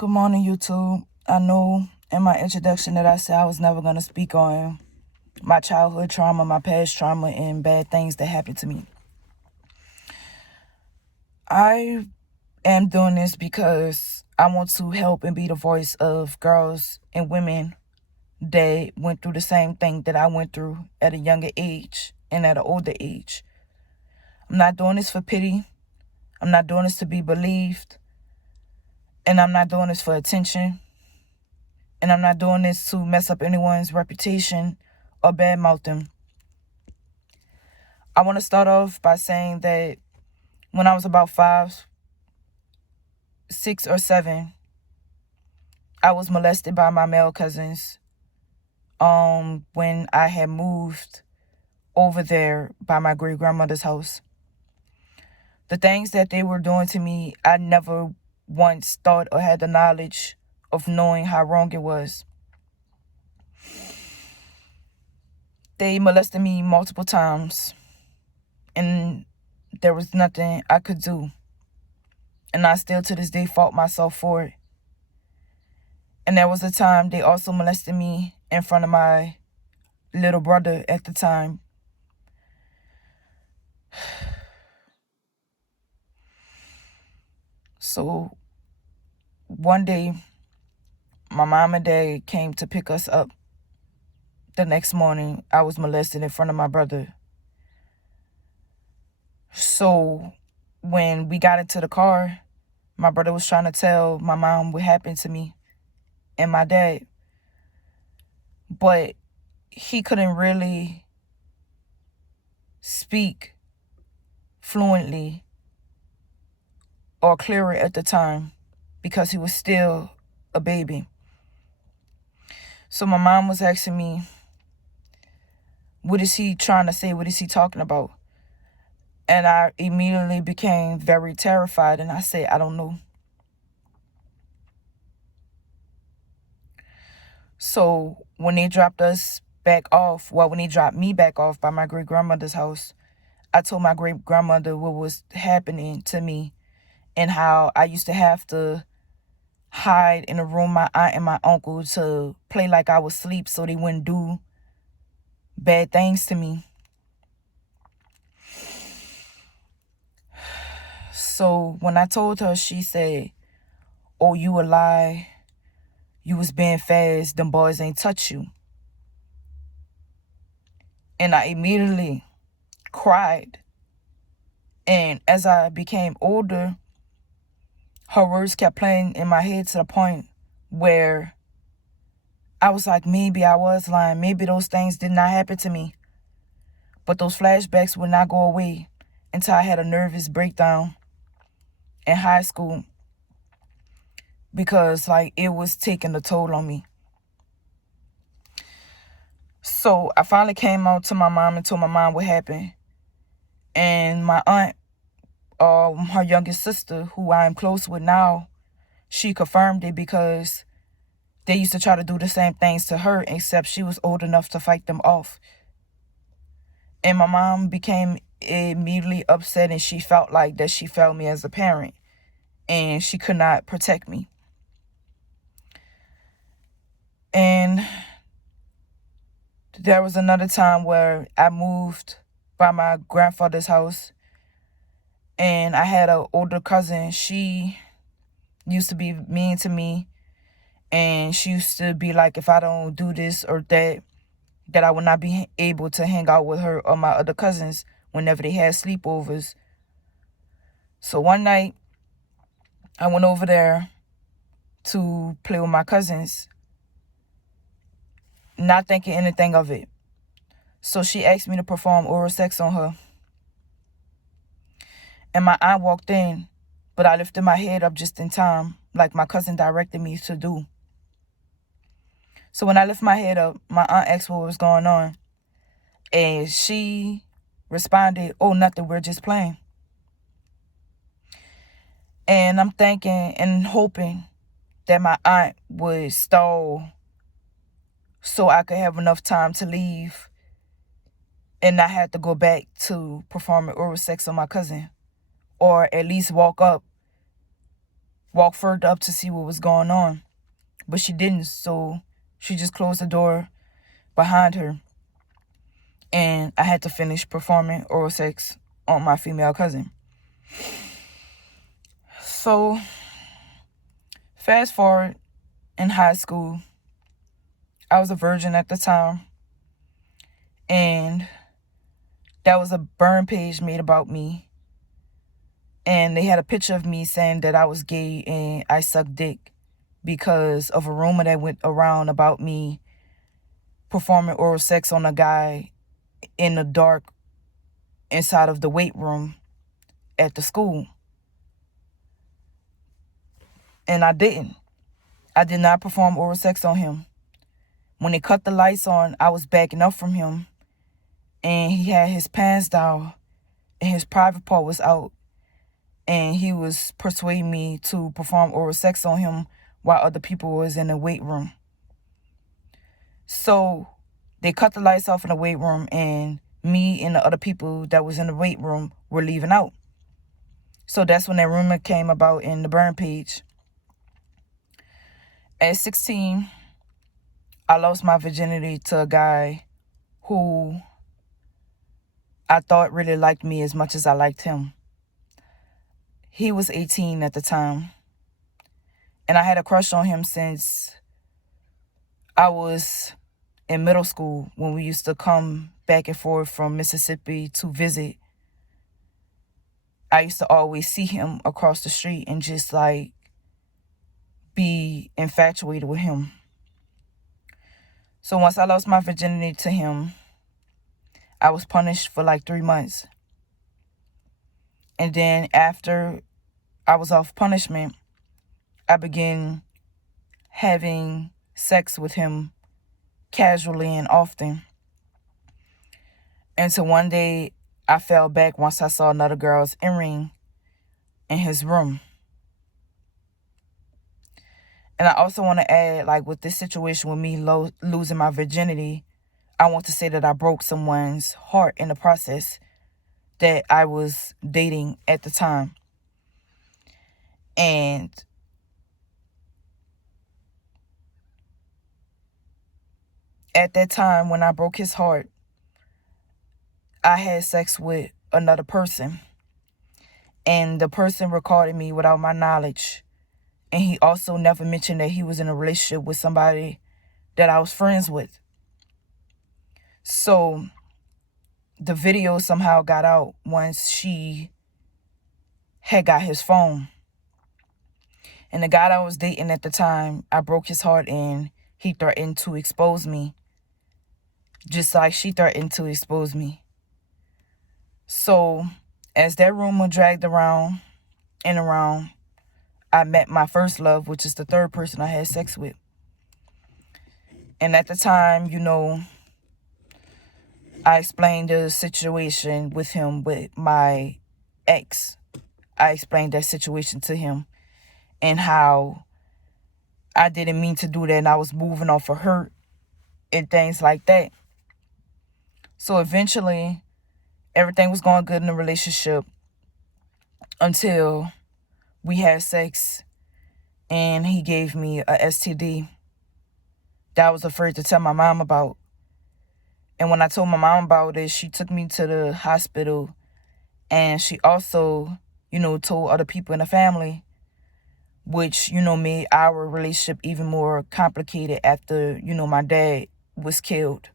Good morning, YouTube. I know in my introduction that I said I was never going to speak on my childhood trauma, my past trauma, and bad things that happened to me. I am doing this because I want to help and be the voice of girls and women that went through the same thing that I went through at a younger age and at an older age. I'm not doing this for pity. I'm not doing this to be believed. And I'm not doing this for attention. And I'm not doing this to mess up anyone's reputation or badmouth them. I want to start off by saying that when I was about 5, 6, or 7, I was molested by my male cousins when I had moved over there by my great-grandmother's house. The things that they were doing to me, I never once thought or had the knowledge of knowing how wrong it was. They molested me multiple times, and there was nothing I could do. And I still to this day fault myself for it. And there was a time they also molested me in front of my little brother at the time. So one day, my mom and dad came to pick us up. The next morning, I was molested in front of my brother. So when we got into the car, my brother was trying to tell my mom what happened to me and my dad. But he couldn't really speak fluently or clearer at the time because he was still a baby. So my mom was asking me, what is he trying to say? What is he talking about? And I immediately became very terrified, and I said, I don't know. So when they dropped us back off, when they dropped me back off by my great-grandmother's house, I told my great-grandmother what was happening to me and how I used to have to hide in the room my aunt and my uncle to play like I was asleep so they wouldn't do bad things to me. So when I told her, she said, oh, you a lie. You was being fast. Them boys ain't touch you. And I immediately cried. And as I became older, her words kept playing in my head to the point where I was like, maybe I was lying. Maybe those things did not happen to me. But those flashbacks would not go away until I had a nervous breakdown in high school because it was taking a toll on me. So I finally came out to my mom and told my mom what happened. And my aunt, her youngest sister, who I am close with now, she confirmed it because they used to try to do the same things to her, except she was old enough to fight them off. And my mom became immediately upset, and she felt like that she failed me as a parent, and she could not protect me. And there was another time where I moved by my grandfather's house, and I had an older cousin. She used to be mean to me, and she used to be like, if I don't do this or that I would not be able to hang out with her or my other cousins whenever they had sleepovers. So one night, I went over there to play with my cousins, not thinking anything of it. So she asked me to perform oral sex on her. And my aunt walked in, but I lifted my head up just in time, like my cousin directed me to do. So when I lift my head up, my aunt asked what was going on. And she responded, oh, nothing, we're just playing. And I'm thinking and hoping that my aunt would stall so I could have enough time to leave and not have to go back to performing oral sex on my cousin. Or at least walk up walk further up to see what was going on. But she didn't, so she just closed the door behind her. And I had to finish performing oral sex on my female cousin. So, fast forward in high school, I was a virgin at the time. And that was a burn page made about me. And they had a picture of me saying that I was gay and I sucked dick because of a rumor that went around about me performing oral sex on a guy in the dark inside of the weight room at the school. And I didn't. I did not perform oral sex on him. When they cut the lights on, I was backing up from him, and he had his pants down and his private part was out, and he was persuading me to perform oral sex on him while other people was in the weight room. So they cut the lights off in the weight room, and me and the other people that was in the weight room were leaving out. So that's when that rumor came about in the burn page. At 16, I lost my virginity to a guy who I thought really liked me as much as I liked him. He was 18 at the time, and I had a crush on him since I was in middle school when we used to come back and forth from Mississippi to visit. I used to always see him across the street and just like be infatuated with him. So once I lost my virginity to him, I was punished for like 3 months. And then after I was off punishment, I began having sex with him casually and often. And so one day I fell back once I saw another girl's earring in his room. And I also want to add, like with this situation with me losing my virginity, I want to say that I broke someone's heart in the process that I was dating at the time. And at that time when I broke his heart, I had sex with another person. And the person recorded me without my knowledge. And he also never mentioned that he was in a relationship with somebody that I was friends with. So the video somehow got out once she had got his phone. And the guy that I was dating at the time, I broke his heart and he threatened to expose me. Just like she threatened to expose me. So as that rumor dragged around and around, I met my first love, which is the third person I had sex with. And at the time, I explained the situation with him with my ex. I explained that situation to him and how I didn't mean to do that and I was moving off of hurt and things like that. So eventually, everything was going good in the relationship until we had sex and he gave me a STD that I was afraid to tell my mom about. And when I told my mom about it, she took me to the hospital and she also, told other people in the family, which, made our relationship even more complicated after, my dad was killed.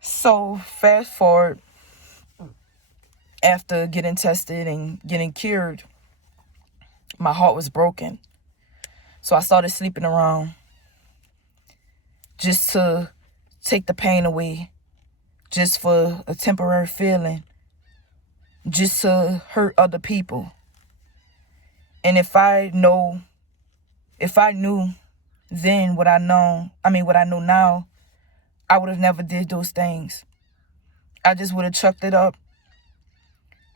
So fast forward, after getting tested and getting cured, my heart was broken. So I started sleeping around just to take the pain away, just for a temporary feeling, just to hurt other people. And if I knew then what I know now, I would have never did those things. I just would have chucked it up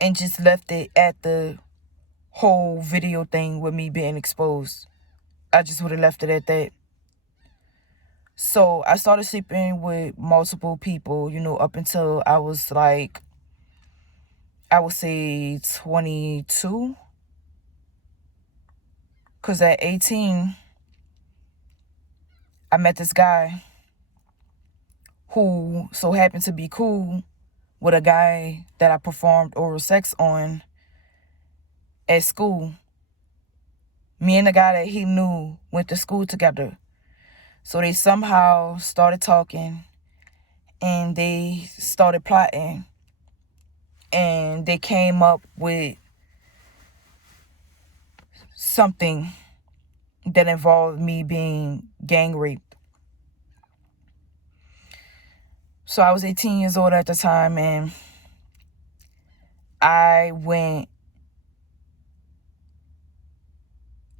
and just left it at the whole video thing with me being exposed. I just would have left it at that. So I started sleeping with multiple people, up until I was like, I would say 22. Because at 18, I met this guy who so happened to be cool with a guy that I performed oral sex on at school. Me and the guy that he knew went to school together. So they somehow started talking and they started plotting. And they came up with something that involved me being gang raped. So I was 18 years old at the time, and I went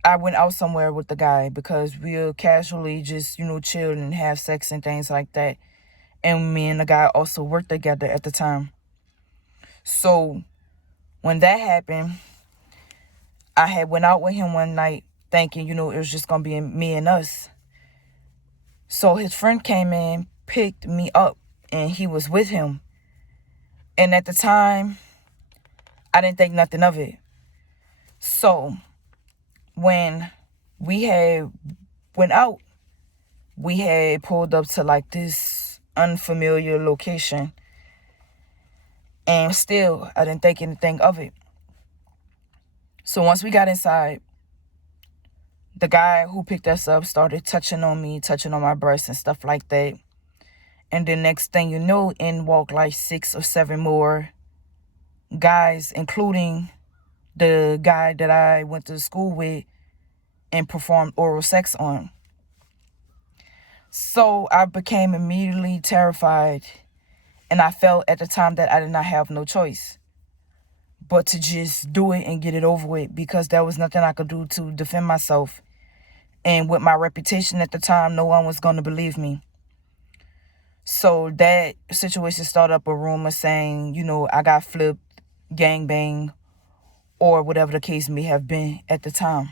out somewhere with the guy because we were casually just, chill and have sex and things like that. And me and the guy also worked together at the time. So when that happened, I had went out with him one night thinking, it was just going to be me and us. So his friend came in, picked me up, and he was with him. And at the time, I didn't think nothing of it. So when we had went out, we had pulled up to like this unfamiliar location. And still, I didn't think anything of it. So once we got inside, the guy who picked us up started touching on me, touching on my breasts and stuff like that. And the next thing you know, in walked like 6 or 7 more guys, including the guy that I went to school with and performed oral sex on. So I became immediately terrified, and I felt at the time that I did not have no choice but to just do it and get it over with, because there was nothing I could do to defend myself. And with my reputation at the time, no one was going to believe me. So that situation started up a rumor saying, I got flipped, gangbang, or whatever the case may have been at the time.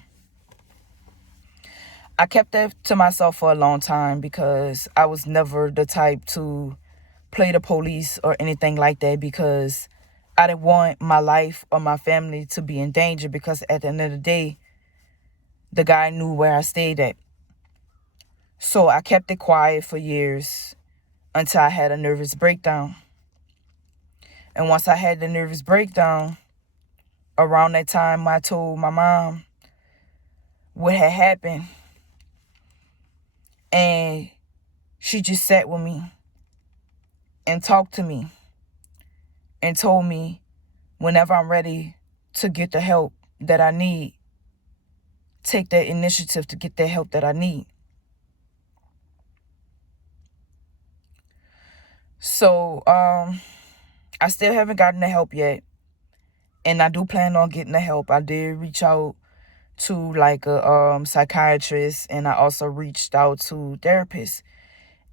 I kept that to myself for a long time because I was never the type to play the police or anything like that, because I didn't want my life or my family to be in danger, because at the end of the day, the guy knew where I stayed at. So I kept it quiet for years until I had a nervous breakdown. And once I had the nervous breakdown, around that time I told my mom what had happened. And she just sat with me and talked to me and told me whenever I'm ready to get the help that I need, take that initiative to get the help that I need. So I still haven't gotten the help yet, and I do plan on getting the help. I did reach out to like a psychiatrist, and I also reached out to therapists,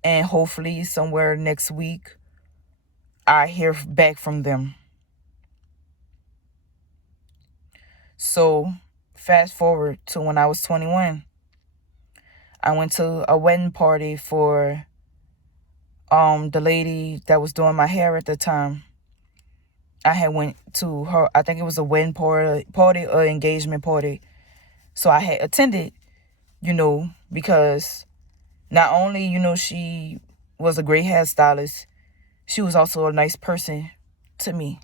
and hopefully somewhere next week I hear back from them. So fast forward to when I was 21. I went to a wedding party for the lady that was doing my hair at the time. I had went to her, I think it was a wedding party or engagement party. So I had attended, because not only, she was a great hairstylist, she was also a nice person to me.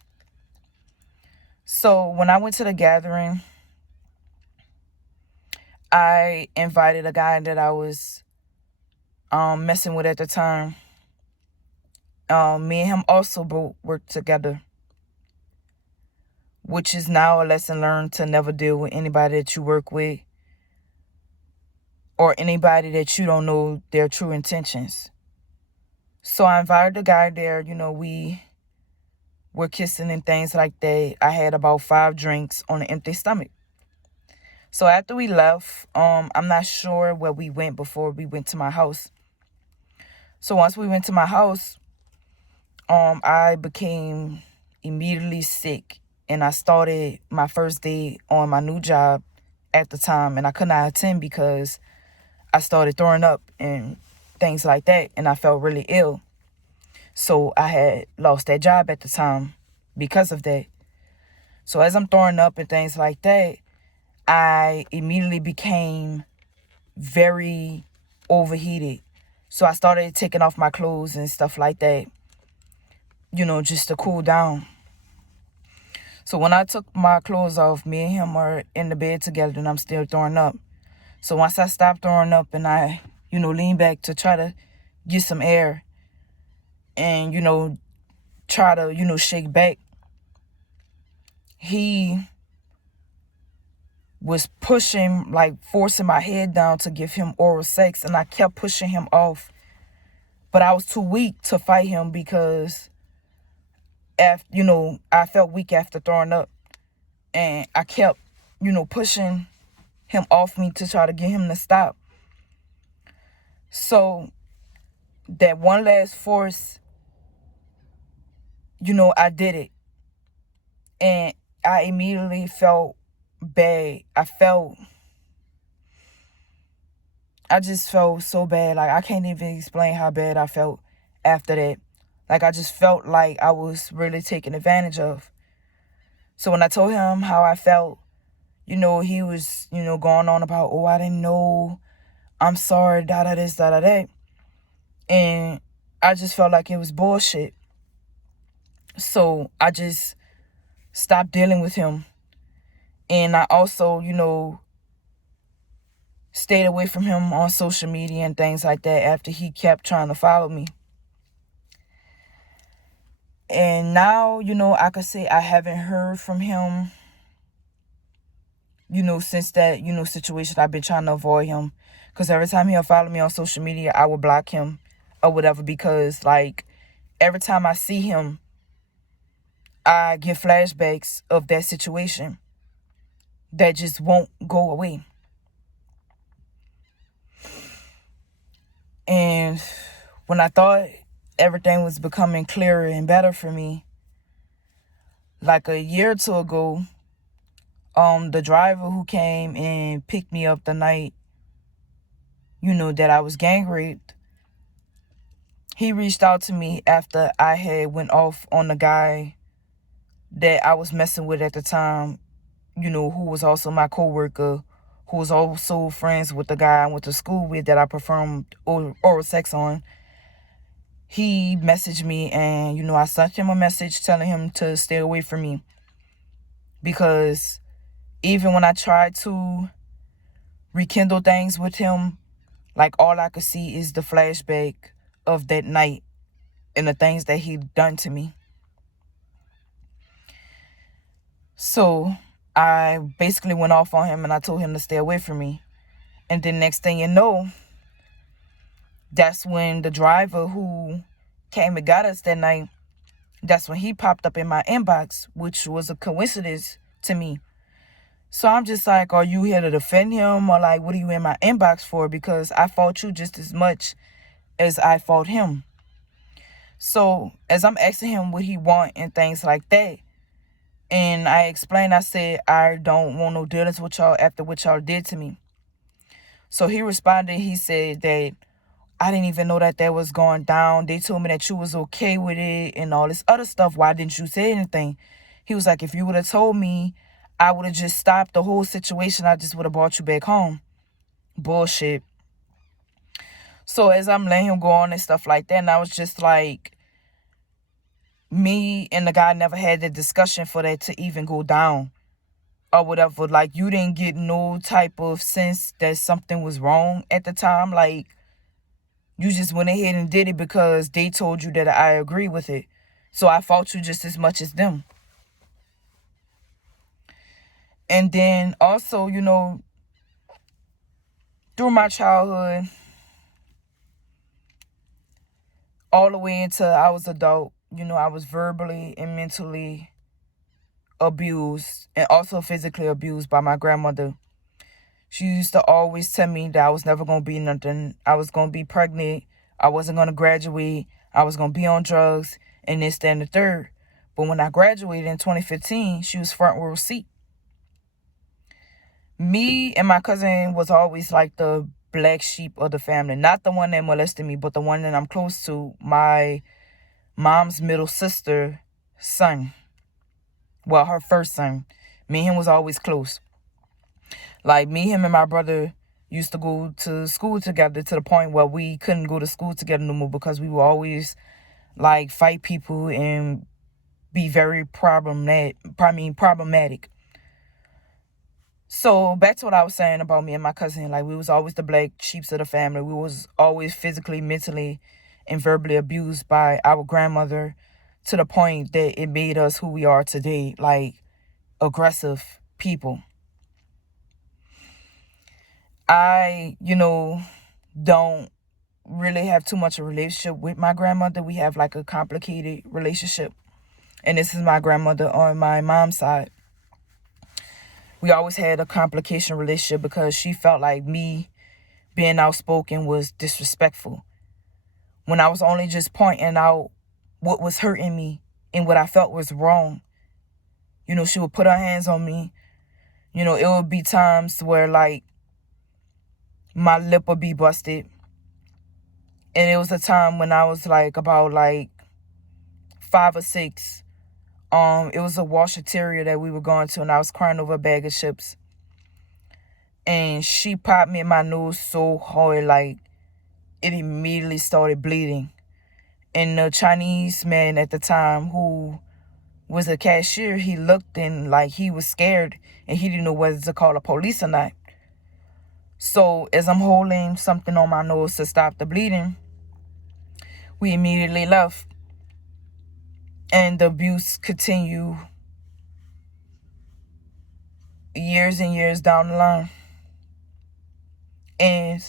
So when I went to the gathering, I invited a guy that I was messing with at the time. Me and him also both worked together, which is now a lesson learned to never deal with anybody that you work with or anybody that you don't know their true intentions. So I invited the guy there. We were kissing and things like that. I had about 5 drinks on an empty stomach. So after we left, I'm not sure where we went before we went to my house. So once we went to my house, I became immediately sick, and I started my first day on my new job at the time, and I could not attend because I started throwing up and things like that, and I felt really ill. So I had lost that job at the time because of that. So as I'm throwing up and things like that, I immediately became very overheated. So I started taking off my clothes and stuff like that, just to cool down. So when I took my clothes off, me and him are in the bed together and I'm still throwing up. So once I stopped throwing up and I, lean back to try to get some air and, try to, shake back, he was pushing, like forcing my head down to give him oral sex, and I kept pushing him off. But I was too weak to fight him because, I felt weak after throwing up. And I kept, pushing him off me to try to get him to stop. So that one last force, I did it. And I immediately felt bad. I just felt so bad. Like, I can't even explain how bad I felt after that. Like, I just felt like I was really taken advantage of. So when I told him how I felt, he was, going on about, oh, I didn't know, I'm sorry, da-da this, da-da that. And I just felt like it was bullshit. So I just stopped dealing with him. And I also, stayed away from him on social media and things like that after he kept trying to follow me. And now, I could say I haven't heard from him, since that, situation. I've been trying to avoid him. Because every time he'll follow me on social media, I will block him or whatever. Because, like, every time I see him, I get flashbacks of that situation that just won't go away. And when I thought everything was becoming clearer and better for me, like a year or two ago, the driver who came and picked me up the night, that I was gang raped, he reached out to me after I had went off on the guy that I was messing with at the time, who was also my coworker, who was also friends with the guy I went to school with that I performed oral sex on. He messaged me and, I sent him a message telling him to stay away from me. Because even when I tried to rekindle things with him, like, all I could see is the flashback of that night and the things that he'd done to me. So I basically went off on him and I told him to stay away from me. And then next thing you know, that's when the driver who came and got us that night, that's when he popped up in my inbox, which was a coincidence to me. So I'm just like, are you here to defend him? Or like, what are you in my inbox for? Because I fought you just as much as I fought him. So as I'm asking him what he want and things like that, and I explained, I said, I don't want no dealings with y'all after what y'all did to me. So he responded, he said that I didn't even know that was going down. They told me that you was okay with it and all this other stuff. Why didn't you say anything? He was like, if you would have told me, I would have just stopped the whole situation. I just would have brought you back home. Bullshit. So as I'm letting him go on and stuff like that, and I was just like, me and the guy never had the discussion for that to even go down or whatever. Like, you didn't get no type of sense that something was wrong at the time. Like, you just went ahead and did it because they told you that I agree with it. So I fought you just as much as them. And then also, through my childhood, all the way until I was adult, I was verbally and mentally abused and also physically abused by my grandmother. She used to always tell me that I was never going to be nothing. I was going to be pregnant. I wasn't going to graduate. I was going to be on drugs and this, that, and the third. But when I graduated in 2015, she was front row seat. Me and my cousin was always like the black sheep of the family. Not the one that molested me, but the one that I'm close to. My mom's middle sister's son. Well, her first son. Me and him was always close. Like me, him, and my brother used to go to school together to the point where we couldn't go to school together no more because we would always like fight people and be very problematic. So back to what I was saying about me and my cousin, like we was always the black sheeps of the family. We was always physically, mentally, and verbally abused by our grandmother to the point that it made us who we are today, like aggressive people. I, don't really have too much of a relationship with my grandmother. We have like a complicated relationship. And this is my grandmother on my mom's side. We always had a complication relationship because she felt like me being outspoken was disrespectful. When I was only just pointing out what was hurting me and what I felt was wrong. She would put her hands on me. It would be times where like my lip would be busted. And it was a time when I was like about like 5 or 6. It was a washateria that we were going to, and I was crying over a bag of chips. And she popped me in my nose so hard, like it immediately started bleeding. And the Chinese man at the time who was a cashier, he looked and like he was scared and he didn't know whether to call the police or not. So as I'm holding something on my nose to stop the bleeding, we immediately left. And the abuse continued years and years down the line. And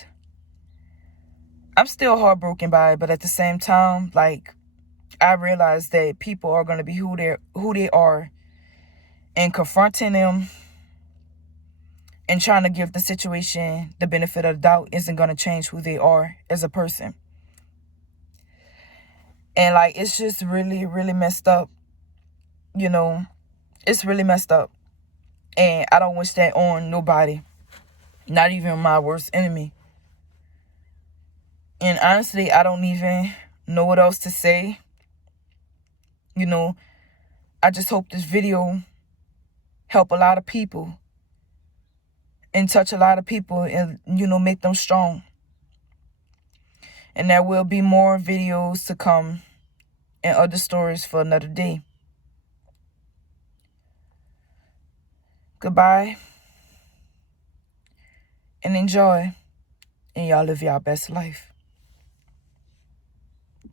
I'm still heartbroken by it, but at the same time, like I realize that people are going to be who they are, and confronting them and trying to give the situation the benefit of the doubt isn't going to change who they are as a person. And like it's just really, really messed up. It's really messed up. And I don't wish that on nobody, not even my worst enemy. And honestly, I don't even know what else to say. I just hope this video help a lot of people and touch a lot of people and, make them strong. And there will be more videos to come and other stories for another day. Goodbye and enjoy. And y'all live y'all best life.